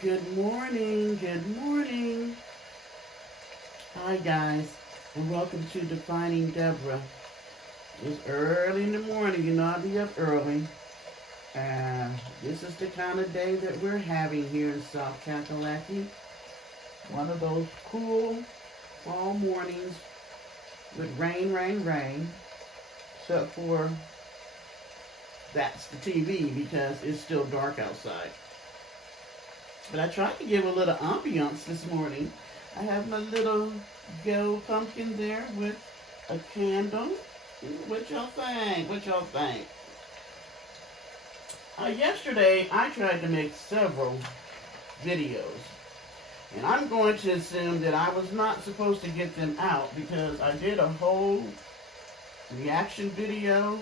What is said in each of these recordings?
Good morning, good morning. Hi, guys, and welcome to Defining Deborah. It's early in the morning, you know I'll be up early. This is the kind of day that we're having here in South Kakalaki. One of those cool fall mornings with rain, rain, rain. Except for that's the TV because it's still dark outside. But I tried to give a little ambiance this morning. I have my little gold pumpkin there with a candle. What y'all think? What y'all think? Yesterday, I tried to make several videos. And I'm going to assume that I was not supposed to get them out because I did a whole reaction video.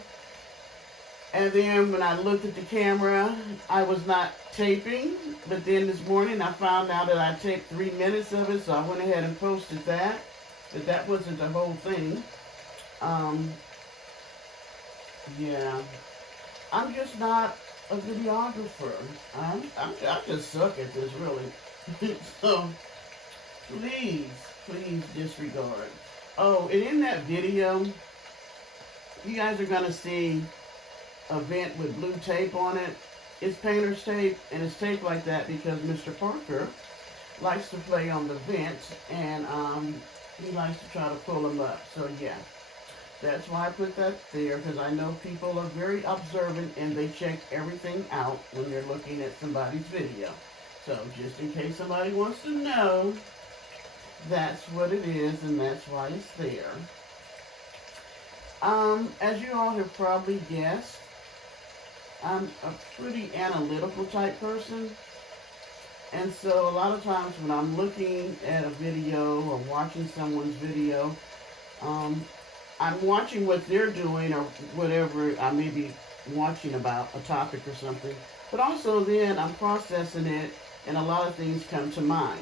And then when I looked at the camera, I was not taping. But then this morning, I found out that I taped 3 minutes of it, so I went ahead and posted that. But that wasn't the whole thing. Yeah. I'm just not a videographer. I just suck at this, really. So, please disregard. Oh, and in that video, you guys are going to see a vent with blue tape on it. It's painter's tape, and it's taped like that because Mr. Parker likes to play on the vent, and he likes to try to pull them up. So yeah, that's why I put that there, because I know people are very observant and they check everything out when they're looking at somebody's video. So just in case somebody wants to know, that's what it is, and that's why it's there. As you all have probably guessed, I'm a pretty analytical type person. And so a lot of times when I'm looking at a video or watching someone's video, I'm watching what they're doing or whatever I may be watching about, a topic or something. But also then I'm processing it and a lot of things come to mind.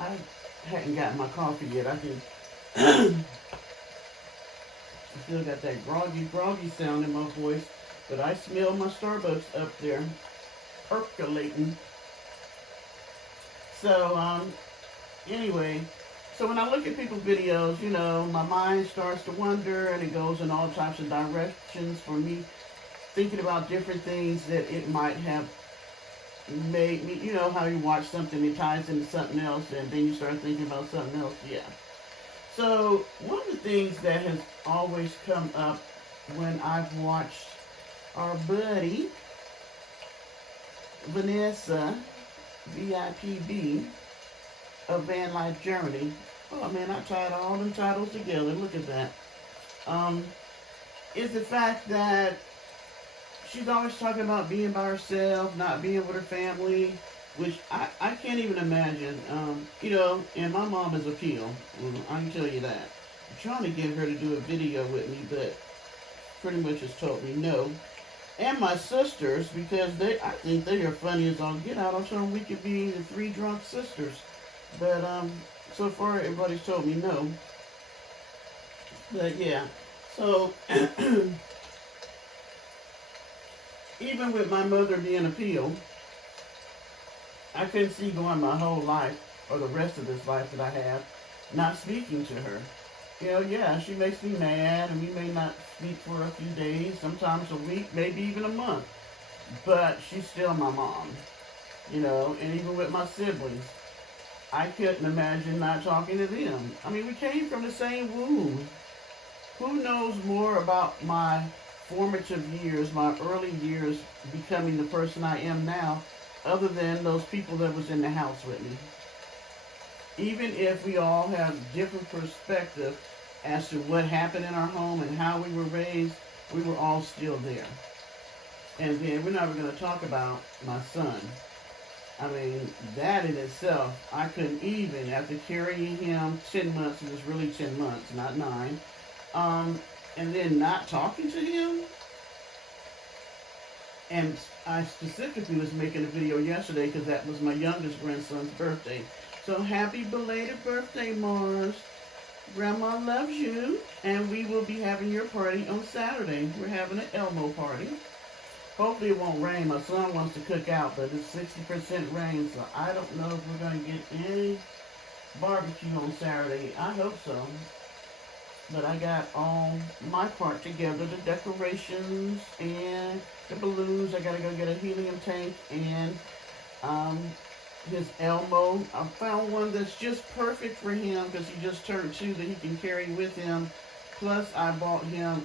I hadn't gotten my coffee yet. I still got that groggy sound in my voice, but I smell my Starbucks up there percolating. So, anyway, so when I look at people's videos, you know, my mind starts to wander and it goes in all types of directions for me, thinking about different things that it might have made me, you know, how you watch something, it ties into something else, and then you start thinking about something else, yeah. So, one of the things that has always come up when I've watched our buddy, Vanessa, VIPB, of Van Life Journey. Oh man, I tied all them titles together. Look at that. Is the fact that she's always talking about being by herself, not being with her family, which I can't even imagine. You know, and my mom is a peel. I can tell you that. I'm trying to get her to do a video with me, but pretty much has told me no. And my sisters, because I think they are funny as all get out. I told them we could be the 3 drunk sisters. But so far everybody's told me no. But yeah, so even with my mother being a peel, I couldn't see going my whole life, or the rest of this life that I have, not speaking to her. You know, yeah, she makes me mad, and we may not speak for a few days, sometimes a week, maybe even a month. But she's still my mom, you know, and even with my siblings, I couldn't imagine not talking to them. I mean, we came from the same womb. Who knows more about my formative years, my early years, becoming the person I am now, other than those people that was in the house with me? Even if we all have different perspective as to what happened in our home and how we were raised, we were all still there. And then we're never going to talk about my son. I mean, that in itself, I couldn't even, after carrying him 10 months, it was really 10 months, not 9, and then not talking to him. And I specifically was making a video yesterday because that was my youngest grandson's birthday. So happy belated birthday, Mars. Grandma loves you, and we will be having your party on Saturday. We're having an Elmo party. Hopefully it won't rain. My son wants to cook out, but it's 60% rain, so I don't know if we're going to get any barbecue on Saturday. I hope so. But I got all my part together, the decorations and the balloons. I got to go get a helium tank and um, his Elmo. I found one that's just perfect for him because he just turned 2 that he can carry with him. Plus, I bought him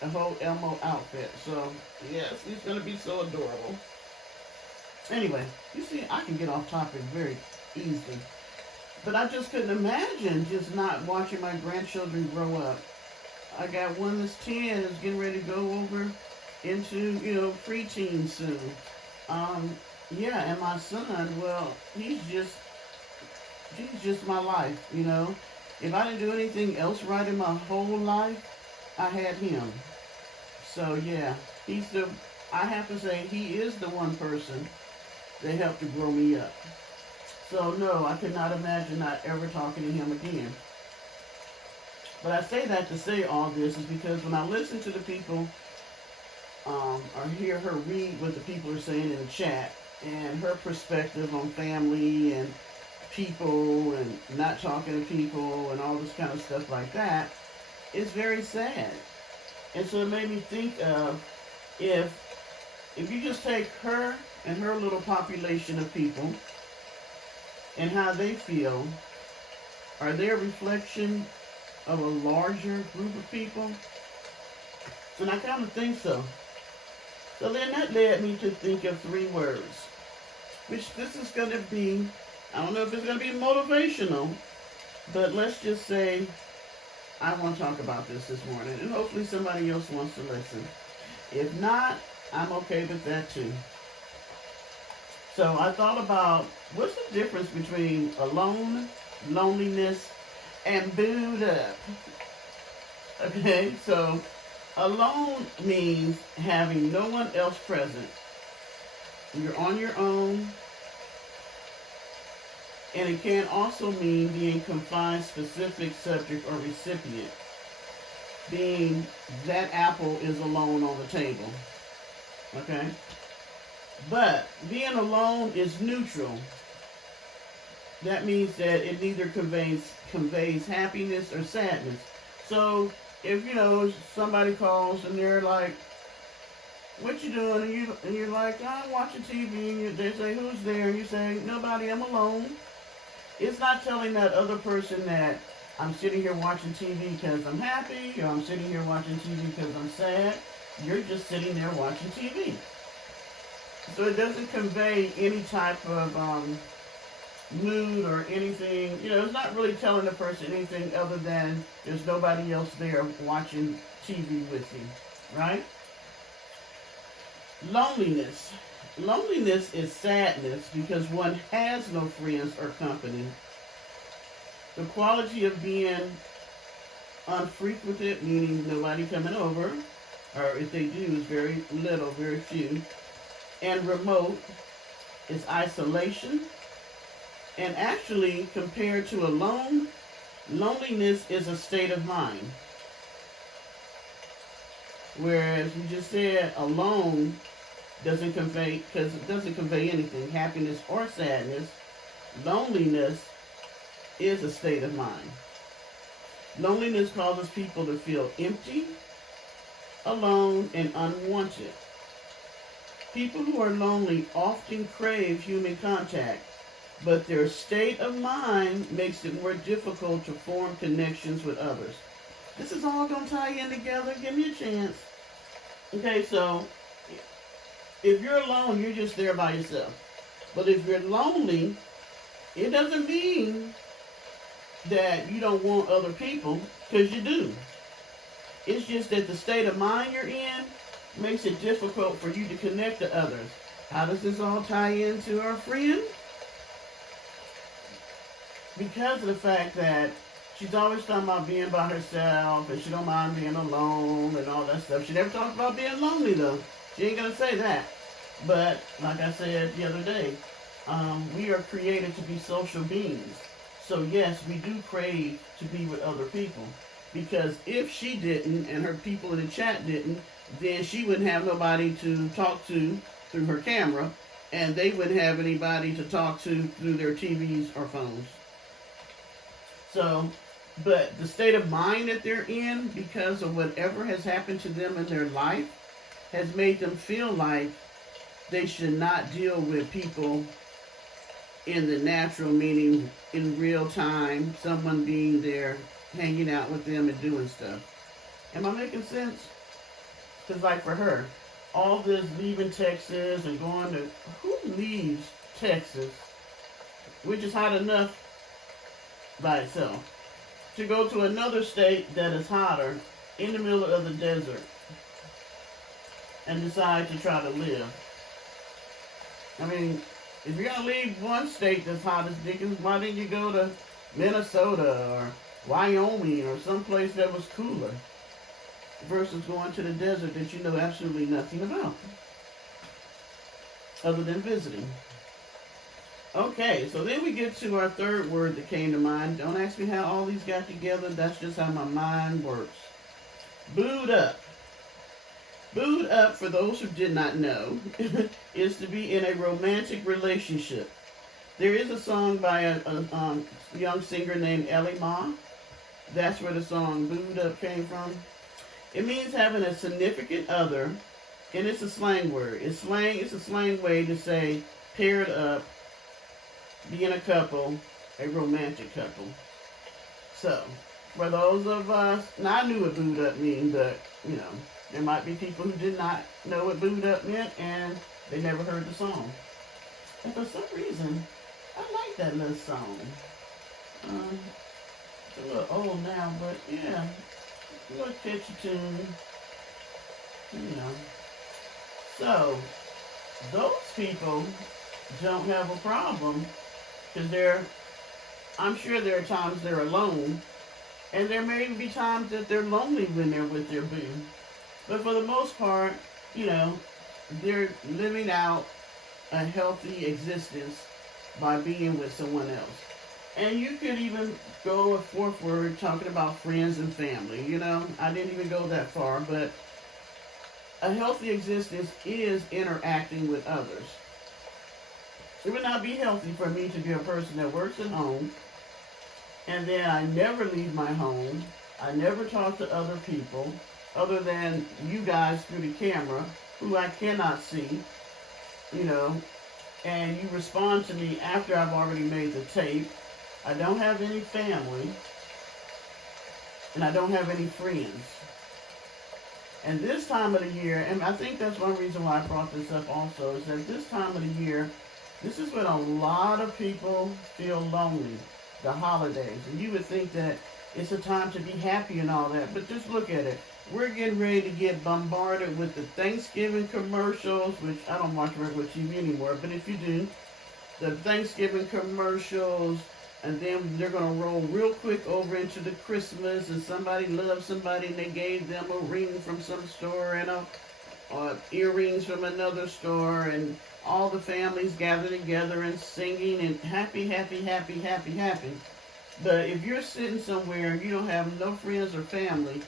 a whole Elmo outfit. So, yes, he's going to be so adorable. Anyway, you see, I can get off topic very easily. But I just couldn't imagine just not watching my grandchildren grow up. I got one that's 10, is getting ready to go over into, preteen soon. Yeah, and my son, well, he's just my life, If I didn't do anything else right in my whole life, I had him. So, yeah, I have to say, he is the one person that helped to grow me up. So, no, I could not imagine not ever talking to him again. But I say that to say all this is because when I listen to the people or hear her read what the people are saying in the chat and her perspective on family and people and not talking to people and all this kind of stuff like that, it's very sad. And so it made me think of if you just take her and her little population of people and how they feel, are they a reflection of a larger group of people? And I kind of think so. So then that led me to think of 3 words, which this is going to be, I don't know if it's going to be motivational, but let's just say I want to talk about this morning, and hopefully somebody else wants to listen. If not, I'm okay with that too. So I thought about, what's the difference between alone, loneliness, and booed up? Okay, so alone means having no one else present. You're on your own. And it can also mean being confined specific subject or recipient. Being that apple is alone on the table. Okay? But being alone is neutral. That means that it neither conveys happiness or sadness. So if somebody calls and they're like, "What you doing?" and you're like, "I'm watching TV," and they say, "Who's there?" and you say, "Nobody, I'm alone." It's not telling that other person that I'm sitting here watching TV because I'm happy, or I'm sitting here watching TV because I'm sad. You're just sitting there watching TV. So it doesn't convey any type of mood or anything. It's not really telling the person anything other than there's nobody else there watching TV with you, right? Loneliness. Loneliness is sadness because one has no friends or company. The quality of being unfrequented, meaning nobody coming over, or if they do, is very little, very few. And remote is isolation. And actually, compared to alone, loneliness is a state of mind. Whereas we just said alone doesn't convey, because it doesn't convey anything, happiness or sadness. Loneliness is a state of mind. Loneliness causes people to feel empty, alone, and unwanted. People who are lonely often crave human contact, but their state of mind makes it more difficult to form connections with others. This is all going to tie in together. Give me a chance. Okay, so if you're alone, you're just there by yourself. But if you're lonely, it doesn't mean that you don't want other people, because you do. It's just that the state of mind you're in makes it difficult for you to connect to others. How does this all tie into our friend? Because of the fact that she's always talking about being by herself, and she don't mind being alone and all that stuff. She never talks about being lonely, though. She ain't going to say that. But, like I said the other day, we are created to be social beings. So, yes, we do crave to be with other people. Because if she didn't, and her people in the chat didn't, then she wouldn't have nobody to talk to through her camera, and they wouldn't have anybody to talk to through their TVs or phones. So, but the state of mind that they're in, because of whatever has happened to them in their life, has made them feel like they should not deal with people in the natural, meaning in real time, someone being there, hanging out with them and doing stuff. Am I making sense? Because, like, for her, all this leaving Texas and going to, who leaves Texas, which is hot enough by itself, to go to another state that is hotter in the middle of the desert and decide to try to live? I mean, if you're going to leave one state that's hot as dickens, why didn't you go to Minnesota or Wyoming or someplace that was cooler versus going to the desert that you know absolutely nothing about other than visiting? Okay, so then we get to our third word that came to mind. Don't ask me how all these got together. That's just how my mind works. Booed up. Booed up, for those who did not know, is to be in a romantic relationship. There is a song by a young singer named Aloe. That's where the song Booed Up came from. It means having a significant other, and it's a slang word. It's a slang way to say paired up, being a couple, a romantic couple. So, for those of us, now I knew what booed up means, but, you know, there might be people who did not know what booed up meant, and they never heard the song. And for some reason, I like that little song. It's a little old now, but yeah, a little catchy tune, you know. So, those people don't have a problem, because I'm sure there are times they're alone, and there may be times that they're lonely when they're with their boo. But for the most part, you know, they're living out a healthy existence by being with someone else. And you could even go a fourth word talking about friends and family, you know. I didn't even go that far, but a healthy existence is interacting with others. It would not be healthy for me to be a person that works at home, and then I never leave my home. I never talk to other people, other than you guys through the camera, who I cannot see, you know, and you respond to me after I've already made the tape. I don't have any family, and I don't have any friends. And this time of the year, and I think that's one reason why I brought this up also, is that this time of the year, this is when a lot of people feel lonely, the holidays. And you would think that it's a time to be happy and all that, but just look at it. We're getting ready to get bombarded with the Thanksgiving commercials, which I don't watch regular TV anymore, but if you do, the Thanksgiving commercials, and then they're going to roll real quick over into the Christmas, and somebody loves somebody and they gave them a ring from some store and earrings from another store, and all the families gather together and singing and happy, happy, happy, happy, happy. But if you're sitting somewhere and you don't have no friends or family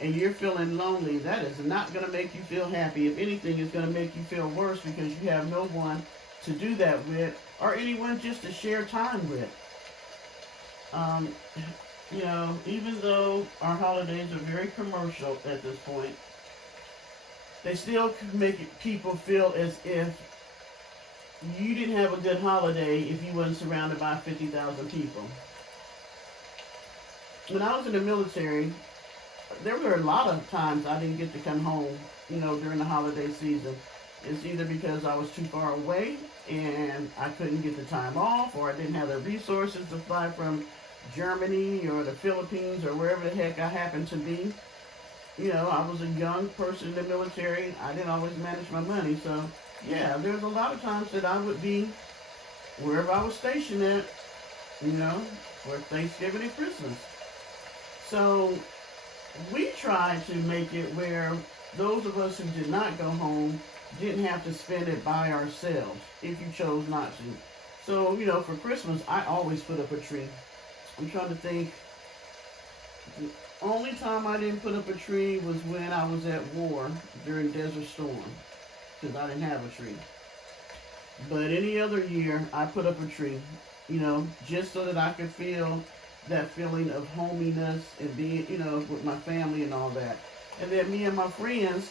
and you're feeling lonely, that is not going to make you feel happy. If anything, it's going to make you feel worse, because you have no one to do that with or anyone just to share time with. You know, even though our holidays are very commercial at this point, they still make people feel as if you didn't have a good holiday if you wasn't surrounded by 50,000 people. When I was in the military, there were a lot of times I didn't get to come home, you know, during the holiday season. It's either because I was too far away and I couldn't get the time off, or I didn't have the resources to fly from Germany or the Philippines or wherever the heck I happened to be. You know, I was a young person in the military. I didn't always manage my money. So, yeah, there's a lot of times that I would be wherever I was stationed at, you know, for Thanksgiving and Christmas. So, we tried to make it where those of us who did not go home didn't have to spend it by ourselves if you chose not to. So, you know, for Christmas, I always put up a tree. I'm trying to think. Only time I didn't put up a tree was when I was at war during Desert Storm, because I didn't have a tree. But any other year, I put up a tree, just so that I could feel that feeling of hominess and being, with my family and all that. And then me and my friends,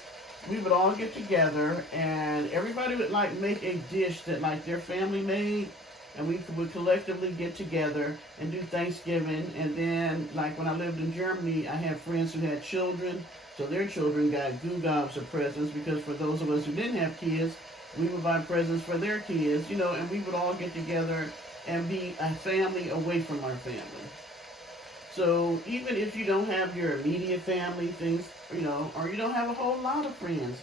we would all get together, and everybody would like make a dish that like their family made, and we would collectively get together and do Thanksgiving. And then, like when I lived in Germany, I had friends who had children, so their children got goo gobs of presents, because for those of us who didn't have kids, we would buy presents for their kids, and we would all get together and be a family away from our family. So even if you don't have your immediate family, things, or you don't have a whole lot of friends,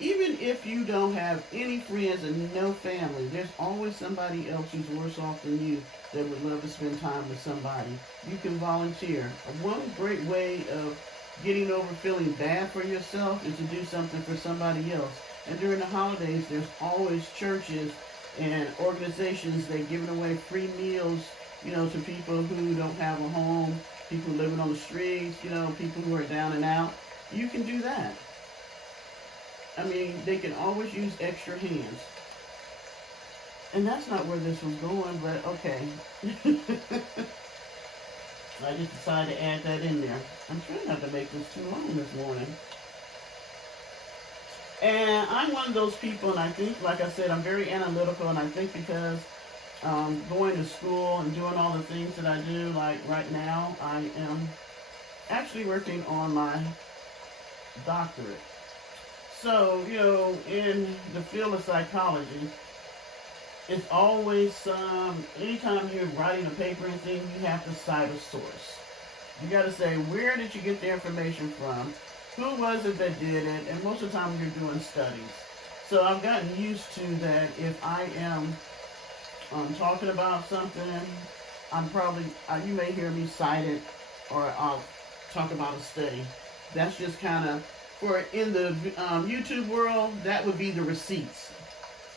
even if you don't have any friends and no family, there's always somebody else who's worse off than you that would love to spend time with somebody. You can volunteer. One great way of getting over feeling bad for yourself is to do something for somebody else. And during the holidays, there's always churches and organizations that are giving away free meals, to people who don't have a home, people living on the streets, people who are down and out. You can do that. I mean, they can always use extra hands. And that's not where this was going, but okay. I just decided to add that in there. I'm trying not to make this too long this morning. And I'm one of those people, and I think, like I said, I'm very analytical, and I think because going to school and doing all the things that I do, like right now, I am actually working on my doctorate. So, in the field of psychology, it's always anytime you're writing a paper and thing, you have to cite a source. You got to say, where did you get the information from? Who was it that did it? And most of the time you're doing studies. So I've gotten used to that. If I am talking about something, you may hear me cite it, or I'll talk about a study. That's just kind of, in the YouTube world, that would be the receipts,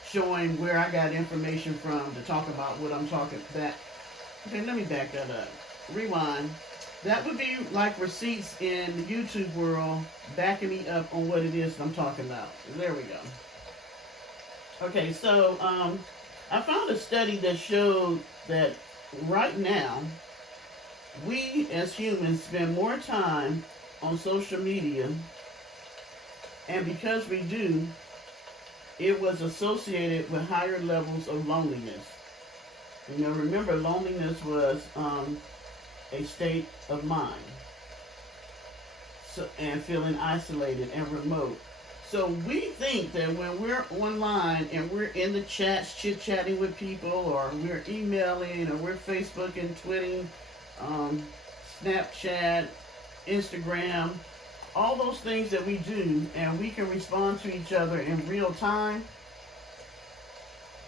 showing where I got information from to talk about what I'm talking about. Okay, let me back that up. Rewind. That would be like receipts in the YouTube world, backing me up on what it is that I'm talking about. There we go. Okay, so I found a study that showed that right now, we as humans spend more time on social media, and because we do, it was associated with higher levels of loneliness. Remember, loneliness was a state of mind, and feeling isolated and remote. So we think that when we're online and we're in the chats, chit-chatting with people, or we're emailing, or we're Facebook and tweeting, Snapchat, Instagram, all those things that we do, and we can respond to each other in real time,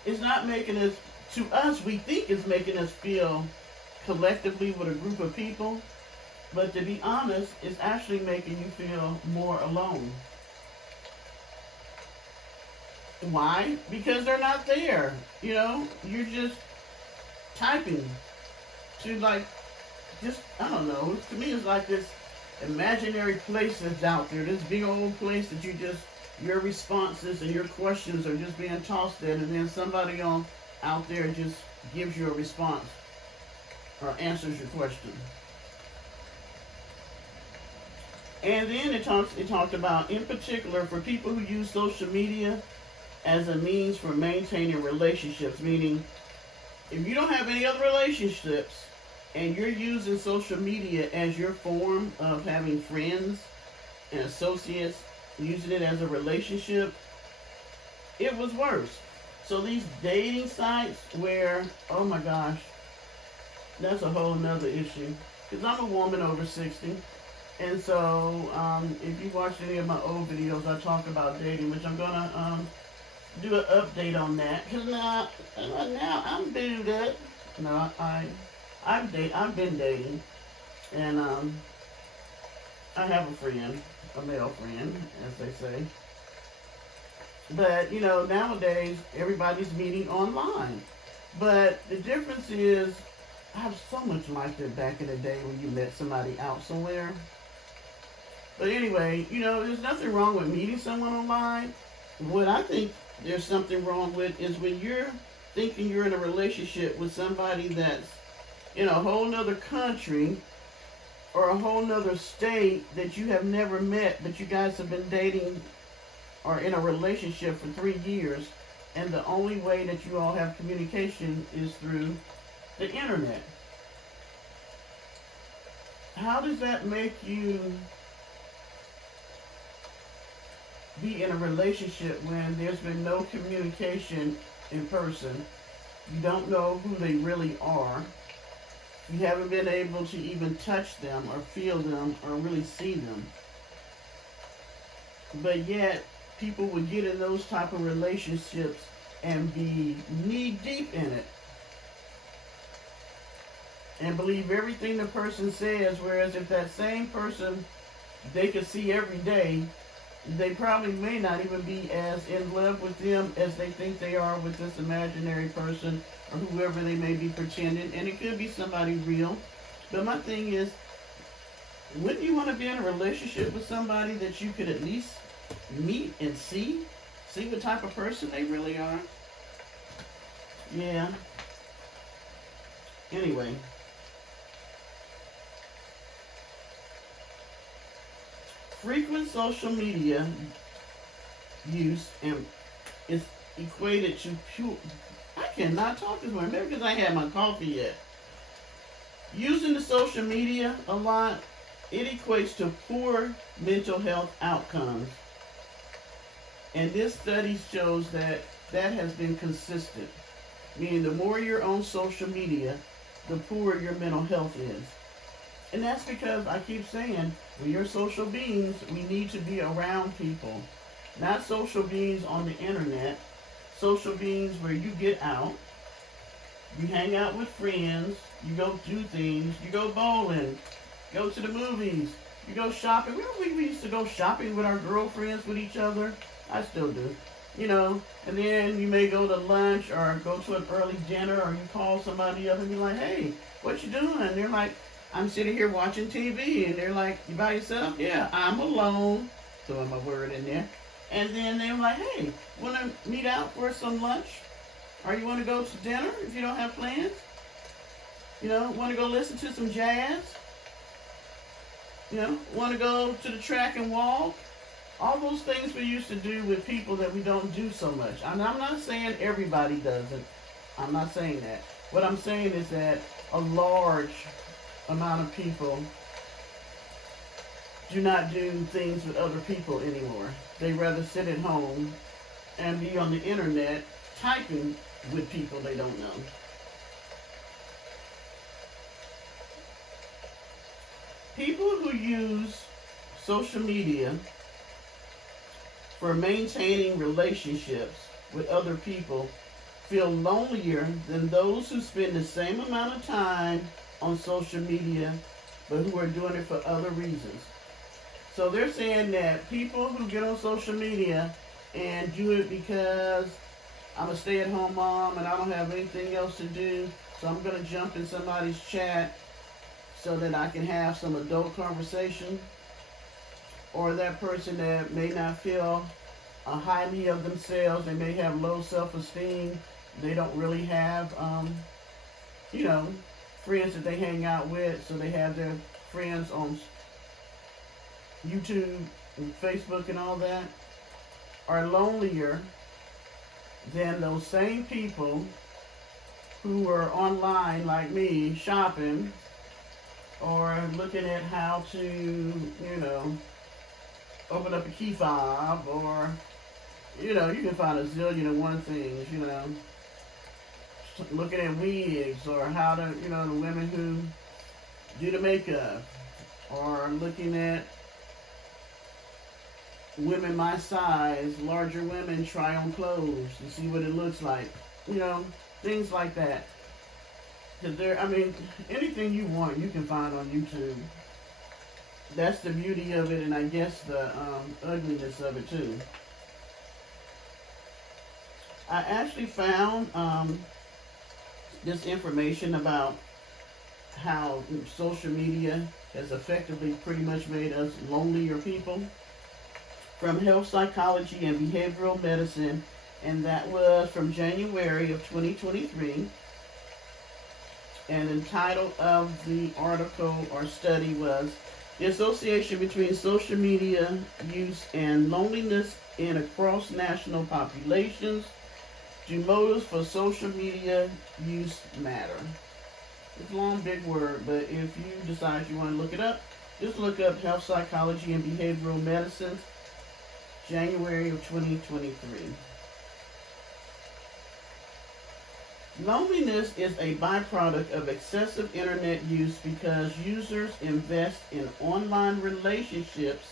it's not making us, to us, we think it's making us feel collectively with a group of people, but to be honest, it's actually making you feel more alone. Why? Because they're not there. You're just typing to I don't know. To me, it's like this imaginary place that's out there. This big old place that your responses and your questions are just being tossed in, and then somebody out there just gives you a response or answers your question. And then it talked about, in particular, for people who use social media as a means for maintaining relationships, meaning if you don't have any other relationships and you're using social media as your form of having friends and associates, using it as a relationship, it was worse. So these dating sites where, oh my gosh, that's a whole nother issue. Because I'm a woman over 60. And so, if you watched any of my old videos, I talk about dating, which I'm going to do an update on that. Because now I'm booed up. No, I've been dating. And I have a friend, a male friend, as they say. But, nowadays, everybody's meeting online. But the difference is, I was so much like that back in the day when you met somebody out somewhere. But anyway, there's nothing wrong with meeting someone online. What I think there's something wrong with is when you're thinking you're in a relationship with somebody that's in a whole nother country or a whole nother state that you have never met, but you guys have been dating or in a relationship for 3 years, and the only way that you all have communication is through the internet. How does that make you be in a relationship when there's been no communication in person? You don't know who they really are. You haven't been able to even touch them or feel them or really see them. But yet, people would get in those type of relationships and be knee deep in it and believe everything the person says, whereas if that same person they could see every day, they probably may not even be as in love with them as they think they are with this imaginary person or whoever they may be pretending. And it could be somebody real. But my thing is, wouldn't you want to be in a relationship with somebody that you could at least meet and see what type of person they really are? Yeah. Anyway. Frequent social media use and is equated to pure. I cannot talk this morning, maybe because I had my coffee yet. Using the social media a lot, it equates to poor mental health outcomes. And this study shows that has been consistent. Meaning the more you're on social media, the poorer your mental health is. And that's because I keep saying, when you're social beings, we need to be around people. Not social beings on the internet. Social beings where you get out, you hang out with friends, you go do things, you go bowling, go to the movies, you go shopping. Remember we used to go shopping with our girlfriends with each other? I still do. And then you may go to lunch or go to an early dinner, or you call somebody up and be like, hey, what you doing? And they're like, I'm sitting here watching TV. And they're like, you by yourself? Yeah, I'm alone. Throwing my word in there. And then they're like, hey, want to meet out for some lunch? Or you want to go to dinner if you don't have plans? Want to go listen to some jazz? Want to go to the track and walk? All those things we used to do with people that we don't do so much. I'm not saying everybody does it. I'm not saying that. What I'm saying is that a large amount of people do not do things with other people anymore. They rather sit at home and be on the internet typing with people they don't know. People who use social media for maintaining relationships with other people feel lonelier than those who spend the same amount of time on social media but who are doing it for other reasons. So they're saying that people who get on social media and do it because I'm a stay-at-home mom and I don't have anything else to do, so I'm going to jump in somebody's chat so that I can have some adult conversation. Or that person that may not feel highly of themselves, they may have low self-esteem, they don't really have, friends that they hang out with, so they have their friends on YouTube and Facebook and all that, are lonelier than those same people who are online like me, shopping, or looking at how to, open up a key fob, or, you can find a zillion and one things, looking at wigs, or how to, the women who do the makeup, or looking at women my size, larger women try on clothes to see what it looks like, things like that. Because anything you want, you can find on YouTube. That's the beauty of it, and I guess the ugliness of it too. I actually found this information about how social media has effectively pretty much made us lonelier people, from health psychology and behavioral medicine, and that was from January of 2023. And the title of the article or study was The Association Between Social Media Use and Loneliness in Across National Populations. Do motives for social media use matter? It's a long, big word, but if you decide you want to look it up, just look up Health Psychology and Behavioral Medicine, January of 2023. Loneliness is a byproduct of excessive internet use because users invest in online relationships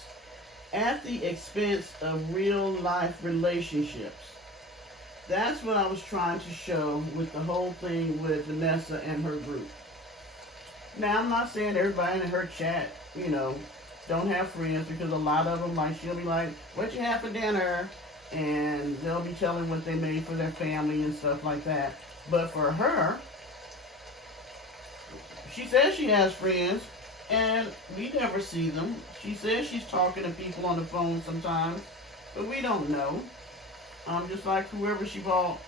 at the expense of real-life relationships. That's what I was trying to show with the whole thing with Vanessa and her group. Now, I'm not saying everybody in her chat, don't have friends, because a lot of them, like, she'll be like, what you have for dinner? And they'll be telling what they made for their family and stuff like that. But for her, she says she has friends, and we never see them. She says she's talking to people on the phone sometimes, but we don't know. Just like whoever she bought,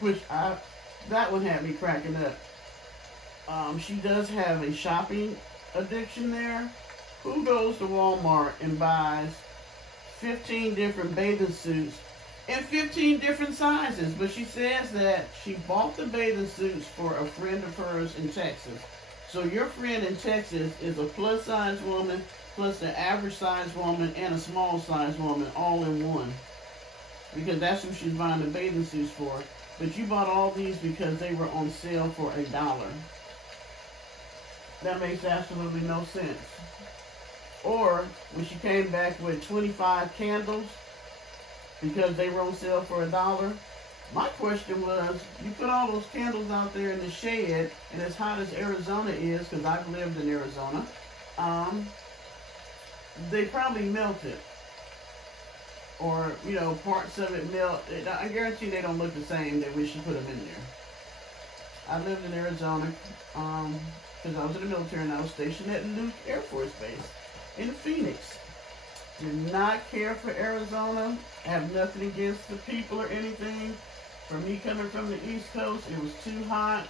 that one had me cracking up. She does have a shopping addiction there. Who goes to Walmart and buys 15 different bathing suits in 15 different sizes? But she says that she bought the bathing suits for a friend of hers in Texas. So your friend in Texas is a plus size woman, plus an average size woman, and a small size woman, all in one. Because that's who she's buying the bathing suits for. But you bought all these because they were on sale for $1. That makes absolutely no sense. Or when she came back with 25 candles because they were on sale for $1. My question was, you put all those candles out there in the shed, and as hot as Arizona is, because I've lived in Arizona, they probably melted. Or, parts of it melt. I guarantee they don't look the same than when she put them in there. I lived in Arizona because I was in the military, and I was stationed at Luke Air Force Base in Phoenix. Did not care for Arizona. Have nothing against the people or anything. For me coming from the East Coast, it was too hot.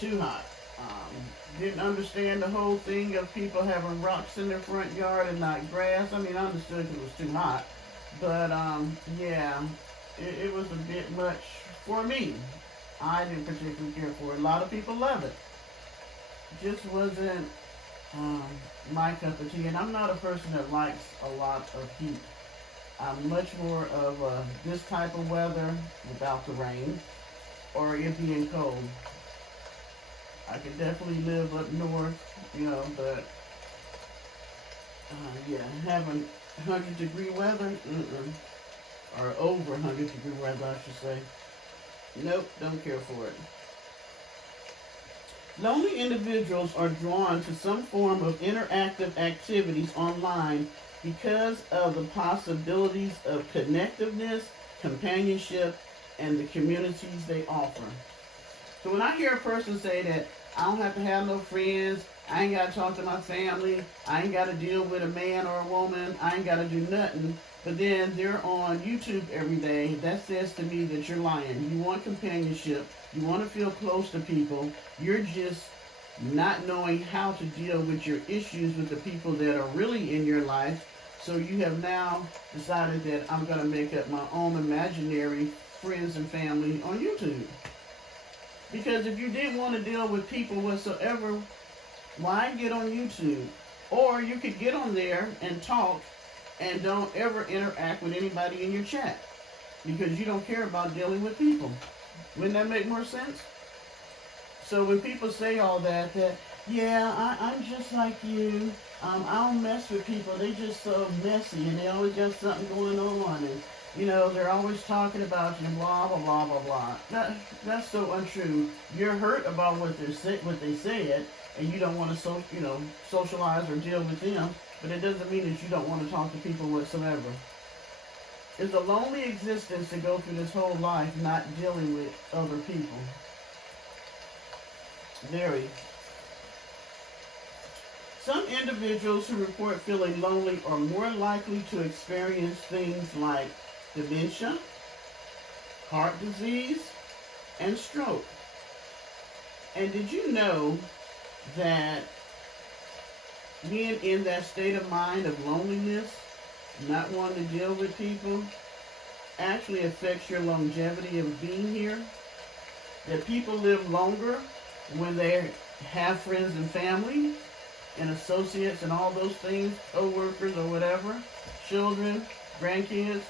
Too hot. Didn't understand the whole thing of people having rocks in their front yard and not grass. I mean, I understood it was too hot. But, yeah, it was a bit much for me. I didn't particularly care for it. A lot of people love it. Just wasn't my cup of tea. And I'm not a person that likes a lot of heat. I'm much more of this type of weather without the rain or it being cold. I could definitely live up north, but yeah, having 100-degree weather, or over 100-degree weather, I should say. Nope, don't care for it. Lonely individuals are drawn to some form of interactive activities online because of the possibilities of connectiveness, companionship, and the communities they offer. So when I hear a person say that I don't have to have no friends, I ain't got to talk to my family, I ain't got to deal with a man or a woman, I ain't got to do nothing, but then they're on YouTube every day, that says to me that you're lying. You want companionship, you want to feel close to people, you're just not knowing how to deal with your issues with the people that are really in your life. So you have now decided that I'm going to make up my own imaginary friends and family on YouTube. Because if you didn't want to deal with people whatsoever, why get on YouTube? Or you could get on there and talk and don't ever interact with anybody in your chat because you don't care about dealing with people. Wouldn't that make more sense? So when people say all that yeah, I'm just like you. I don't mess with people. They just so messy and they always got something going on. And, they're always talking about you, blah, blah, blah, blah, blah. That's so untrue. You're hurt about what they said, and you don't want to socialize or deal with them, but it doesn't mean that you don't want to talk to people whatsoever. It's a lonely existence to go through this whole life not dealing with other people. Very. Some individuals who report feeling lonely are more likely to experience things like dementia, heart disease, and stroke. And did you know that being in that state of mind of loneliness, not wanting to deal with people, actually affects your longevity of being here? That people live longer when they have friends and family and associates and all those things, co-workers or whatever, children, grandkids.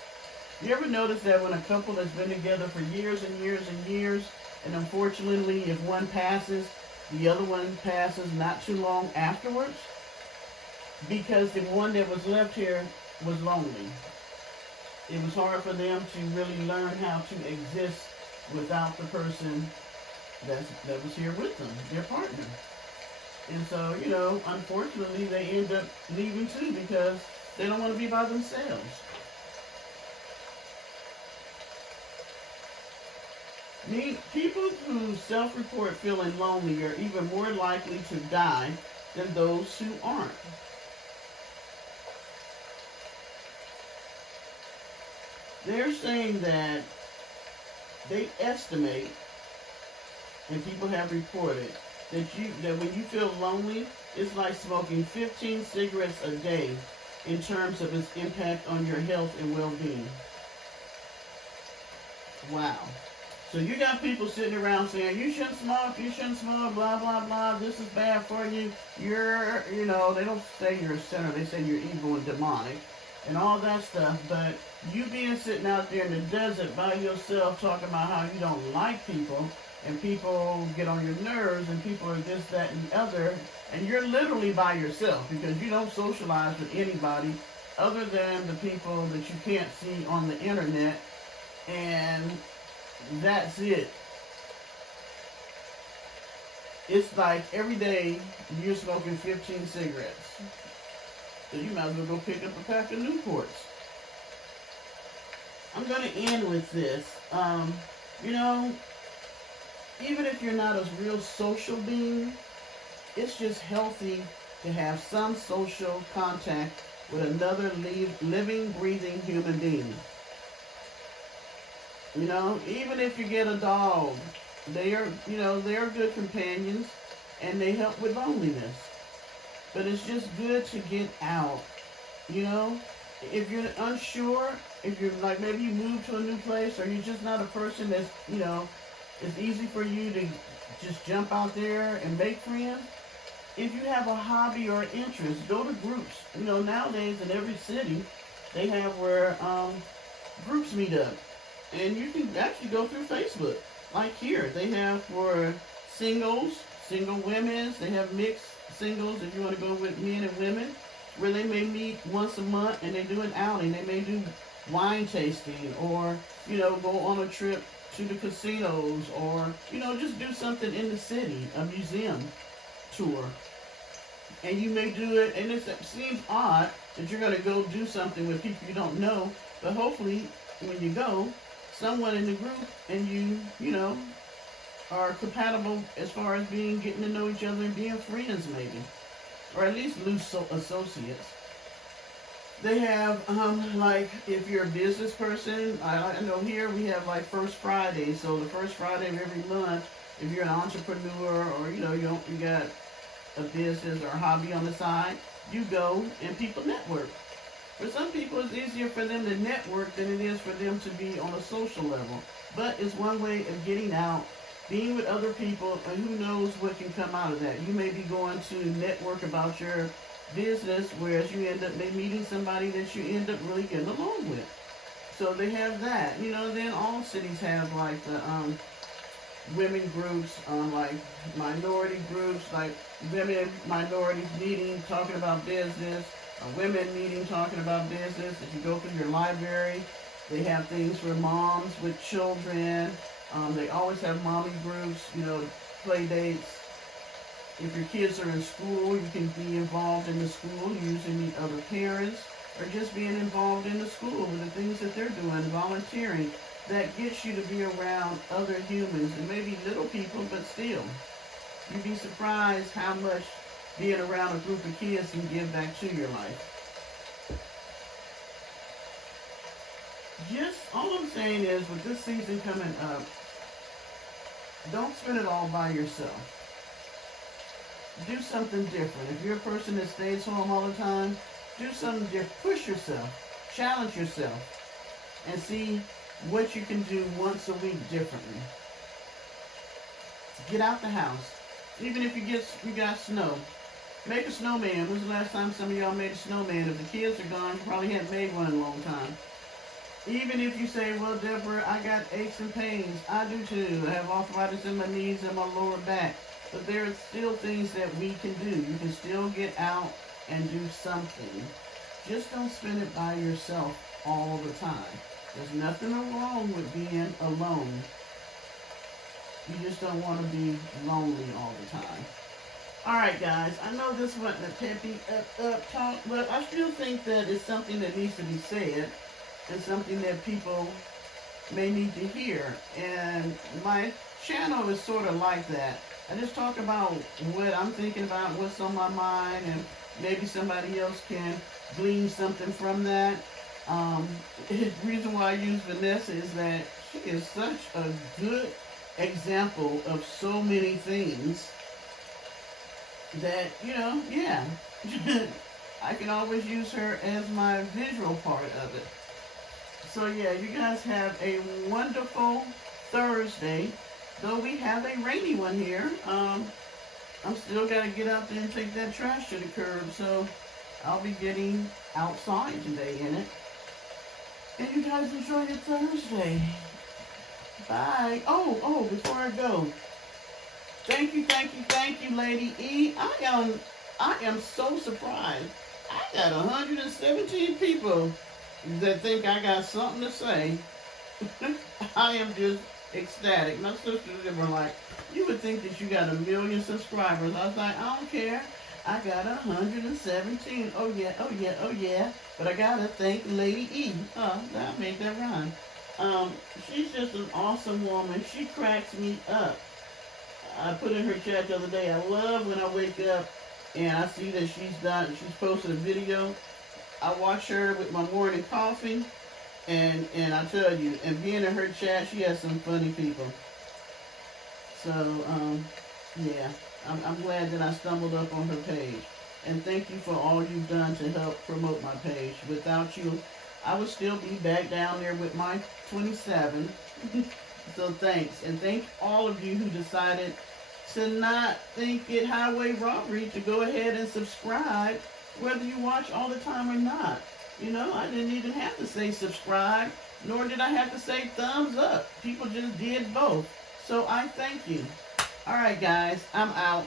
You ever notice that when a couple has been together for years and years and years, and unfortunately if one passes, the other one passes not too long afterwards? Because the one that was left here was lonely. It was hard for them to really learn how to exist without the person that was here with them, their partner. And so, unfortunately, they end up leaving too because they don't want to be by themselves. People who self-report feeling lonely are even more likely to die than those who aren't. They're saying that they estimate, and people have reported, that when you feel lonely, it's like smoking 15 cigarettes a day in terms of its impact on your health and well-being. Wow. So you got people sitting around saying, you shouldn't smoke, blah, blah, blah, this is bad for you, they don't say you're a sinner, they say you're evil and demonic, and all that stuff, but you being sitting out there in the desert by yourself talking about how you don't like people, and people get on your nerves, and people are this, that, and the other, and you're literally by yourself because you don't socialize with anybody other than the people that you can't see on the internet, and that's it. It's like every day you're smoking 15 cigarettes. So you might as well go pick up a pack of Newports. I'm going to end with this. Even if you're not a real social being, it's just healthy to have some social contact with another living, breathing human being. Even if you get a dog, they are good companions and they help with loneliness. But it's just good to get out. If you're unsure, if you're like maybe you move to a new place or you're just not a person that's, it's easy for you to just jump out there and make friends. If you have a hobby or interest, go to groups. Nowadays in every city, they have where groups meet up. And you can actually go through Facebook. Like here, they have for single women, they have mixed singles if you want to go with men and women, where they may meet once a month and they do an outing. They may do wine tasting or, go on a trip to the casinos or, just do something in the city, a museum tour. And you may do it, and it seems odd that you're going to go do something with people you don't know, but hopefully when you go, someone in the group and you are compatible as far as getting to know each other and being friends maybe, or at least loose associates. They have, like, if you're a business person, I know here we have, like, First Friday. So the first Friday of every month, if you're an entrepreneur or, you got a business or a hobby on the side, you go and people network. For some people, it's easier for them to network than it is for them to be on a social level. But it's one way of getting out, being with other people, and who knows what can come out of that. You may be going to network about your business, whereas you end up meeting somebody that you end up really getting along with. So they have that. Then all cities have like the women groups, like minority groups, like women minorities meeting, talking about business, women meeting, talking about business. If you go through your library, they have things for moms with children. They always have mommy groups, play dates. If your kids are in school, you can be involved in the school, usually meet other parents, or just being involved in the school with the things that they're doing, volunteering. That gets you to be around other humans, and maybe little people, but still. You'd be surprised how much being around a group of kids can give back to your life. Just all I'm saying is, with this season coming up, don't spend it all by yourself. Do something different. If you're a person that stays home all the time, do something different. Push yourself. Challenge yourself. And see what you can do once a week differently. Get out the house. Even if you got snow. Make a snowman. When's the last time some of y'all made a snowman? If the kids are gone, you probably haven't made one in a long time. Even if you say, well, Deborah, I got aches and pains. I do too. I have arthritis in my knees and my lower back. But there are still things that we can do. You can still get out and do something. Just don't spend it by yourself all the time. There's nothing wrong with being alone. You just don't want to be lonely all the time. All right, guys. I know this wasn't a peppy talk, but I still think that it's something that needs to be said. And something that people may need to hear. And my channel is sort of like that. I just talk about what I'm thinking about, what's on my mind, and maybe somebody else can glean something from that. The reason why I use Vanessa is that she is such a good example of so many things that, yeah. I can always use her as my visual part of it. So yeah, you guys have a wonderful Thursday. Though we have a rainy one here. I'm still got to get out there and take that trash to the curb. So I'll be getting outside today in it. And you guys enjoy your Thursday. Bye. Oh, before I go. Thank you, Lady E. I am so surprised. I got 117 people that think I got something to say. I am just ecstatic. My sisters were like, you would think that you got 1 million subscribers. I was like, I don't care. I got 117. Oh yeah. But I gotta thank Lady E. That made that rhyme. She's just an awesome woman. She cracks me up. I put in her chat the other day, I love when I wake up and I see that she's posted a video. I watch her with my morning coffee, and I tell you, and being in her chat, she has some funny people. So, yeah, I'm glad that I stumbled up on her page. And thank you for all you've done to help promote my page. Without you, I would still be back down there with my 27. So thanks. And thank all of you who decided to not think it highway robbery to go ahead and subscribe, whether you watch all the time or not. I didn't even have to say subscribe, nor did I have to say thumbs up. People just did both. So I thank you. All right, guys, I'm out.